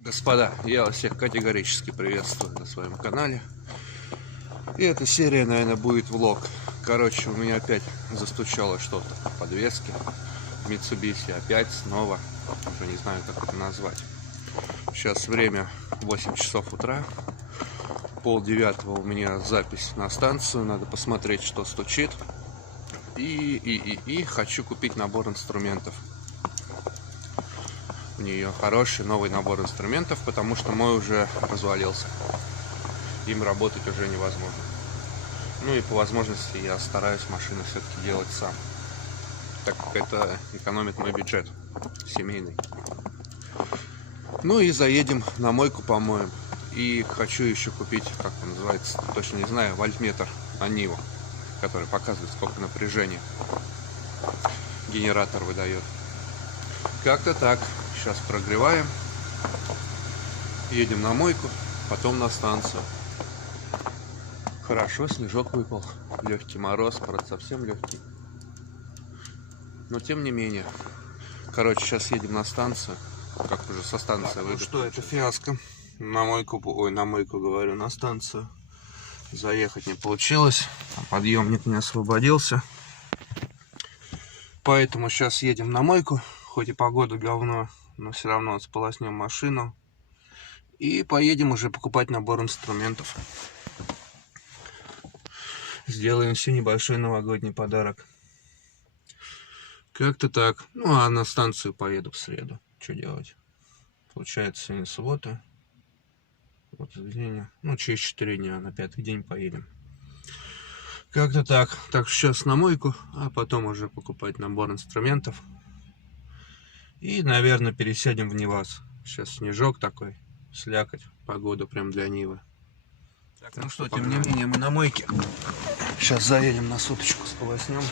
Господа, я вас всех категорически приветствую на своем канале. И эта серия, наверное, будет влог. Короче, у меня опять застучало что-то в подвеске. Mitsubishi опять снова. Уже не знаю, как это назвать. Сейчас время 8 часов утра. 8:30 у меня запись на станцию. Надо посмотреть, что стучит. И хочу купить набор инструментов. У нее хороший новый набор инструментов, потому что мой уже развалился. Им работать уже невозможно. Ну и по возможности я стараюсь машину все-таки делать сам, так как это экономит мой бюджет семейный. Ну и заедем на мойку, помоем. И хочу еще купить, как он называется, точно не знаю, вольтметр на Ниву, который показывает, сколько напряжения генератор выдает. Как-то так. Сейчас прогреваем, едем на мойку, потом на станцию. Хорошо, снежок выпал, легкий мороз, правда совсем легкий, но тем не менее. Короче, сейчас едем на станцию, как уже со станции выйду. Ну что, это фиаско. На мойку говорю, на станцию заехать не получилось, подъемник не освободился, поэтому сейчас едем на мойку. Хоть и погода говно, но все равно сполоснем машину и поедем уже покупать набор инструментов. Сделаем себе небольшой новогодний подарок. Как-то так. Ну а на станцию поеду в среду. Что делать? Получается, сегодня суббота. Воскресенье. Ну, через 4 дня, на 5-й день поедем. Как-то так. Так что сейчас на мойку, а потом уже покупать набор инструментов. И, наверное, пересядем в Нивас. Сейчас снежок такой, слякоть, погода прям для Нивы. Так, ну что, тем не менее, мы на мойке. Сейчас заедем на суточку, сполоснем.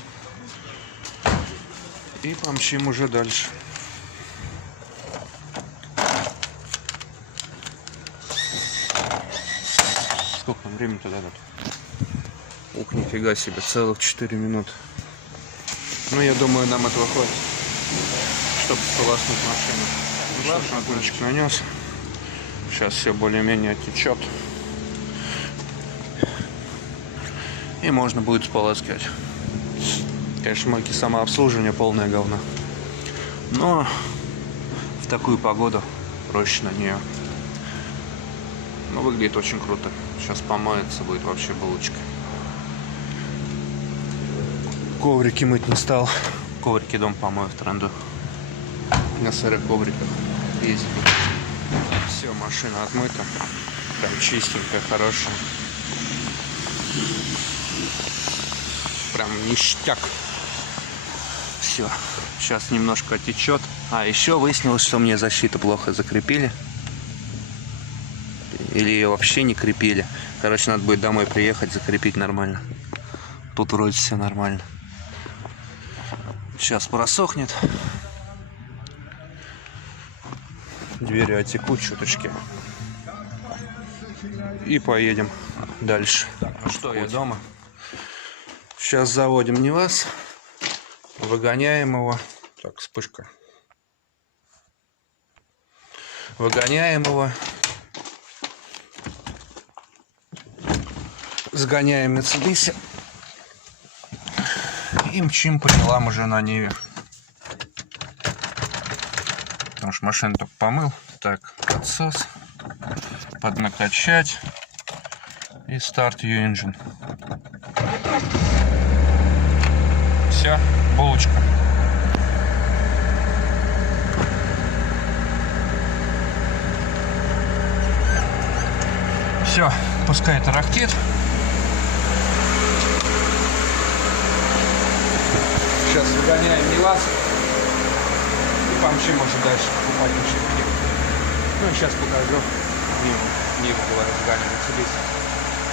И помчим уже дальше. Сколько времени туда дадут? Ух, нифига себе, целых 4 минуты. Ну, я думаю, нам этого хватит, чтобы сполоснуть машину. Ну что, шампунчик нанес. Сейчас все более-менее оттечет. И можно будет споласкивать. Конечно, мойки самообслуживания полное говно. Но в такую погоду проще на нее. Но выглядит очень круто. Сейчас помоется, будет вообще булочка. Коврики мыть не стал. Коврики дом помою в тренду. На сырых ковриках ездить. Все, машина отмыта. Прям чистенькая, хорошая. Прям ништяк. Все. Сейчас немножко оттечет. А еще выяснилось, что мне защиту плохо закрепили. Или ее вообще не крепили. Короче, надо будет домой приехать, закрепить нормально. Тут вроде все нормально. Сейчас просохнет. Двери отекут чуточки. И поедем дальше. Так, ну что, я дома. Сейчас заводим Нивас. Выгоняем его. Так, вспышка. Выгоняем его. Сгоняем Mitsubishi. И мчим по делам уже на Ниве. Потому что машину только помыл. Так, подсос. Поднакачать. И старт ее engine. Все, булочка. Все, пускай тарахтит. Сейчас выгоняем Нивас. И помчим уже дальше покупать машинки. Ну и сейчас покажу Ниву, говорю, загоню Mitsubishi.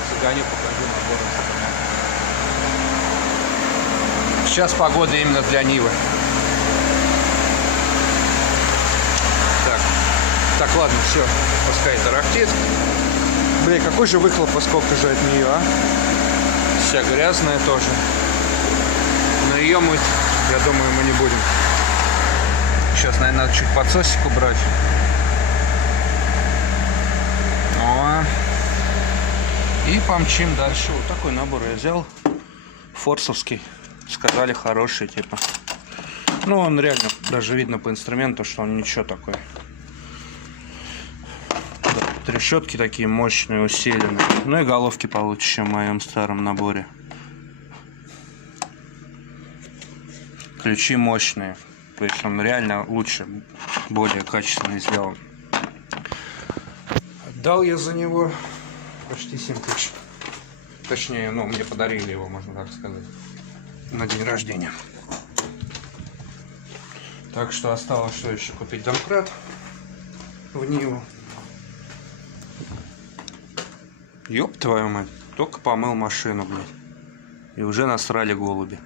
Загоню, покажу набор инструментов. Сейчас погода именно для Нивы. Так, ладно, все, пускай тарахтит. Блин, какой же выхлоп, сколько же от нее, а? Вся грязная тоже. Но ее мыть, я думаю, мы не будем. Сейчас, наверное, надо чуть подсосик убрать. И помчим дальше. Вот такой набор я взял. Форсовский. Сказали, хороший, типа. Ну, он реально, даже видно по инструменту, что он ничего такой. Трещотки такие мощные, усиленные. Ну и головки получше, чем в моем старом наборе. Ключи мощные. То есть он реально лучше, более качественно сделан. Отдал я за него почти 7 тысяч. Точнее, ну, мне подарили его, можно так сказать, на день рождения. Так что осталось что еще купить домкрат в Ниву. Ёб твою мать, только помыл машину, блядь. И уже насрали голуби.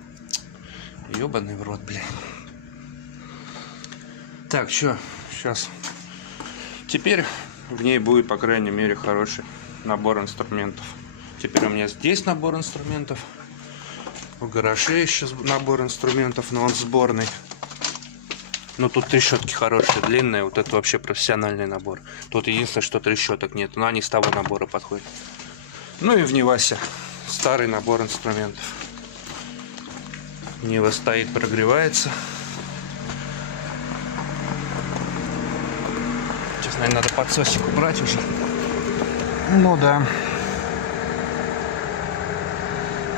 Ёбаный в рот, блядь. Так, что, сейчас. Теперь в ней будет, по крайней мере, хороший набор инструментов. Теперь у меня здесь набор инструментов. В гараже еще набор инструментов, но он сборный. Но тут трещотки хорошие, длинные. Вот это вообще профессиональный набор. Тут единственное, что трещоток нет, но они с того набора подходят. Ну и в Нивасе старый набор инструментов. Нива стоит, прогревается. Сейчас, наверное, надо подсосик убрать уже. Ну да.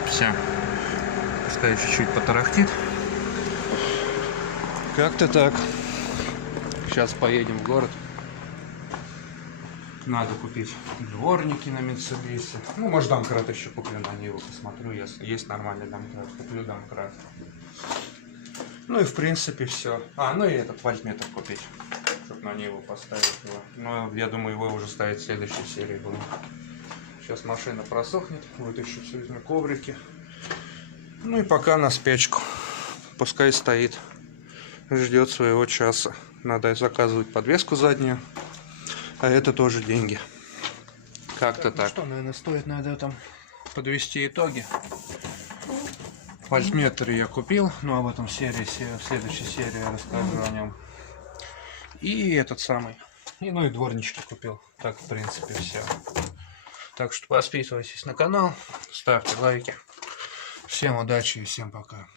Все. Пускай чуть-чуть потарахтит. Как-то так. Сейчас поедем в город. Надо купить дворники на Mitsubishi. Ну, может, домкрат еще куплю на Ниву. Посмотрю, если есть нормальный домкрат. Куплю домкрат. Ну и в принципе все. Ну и этот вольтметр купить, чтобы на Ниву поставить его. Но я думаю, его уже ставить в следующей серии буду. Сейчас машина просохнет. Вытащу все из коврики. Ну и пока на спячку. Пускай стоит. Ждет своего часа. Надо заказывать подвеску заднюю. А это тоже деньги. Как-то так. Что, наверное, стоит на этом подвести итоги. Вольтметр я купил. Ну, об этом в следующей серии я расскажу о нем. И этот самый. Ну и дворнички купил. Так, в принципе, все. Так что подписывайтесь на канал. Ставьте лайки. Всем удачи и всем пока.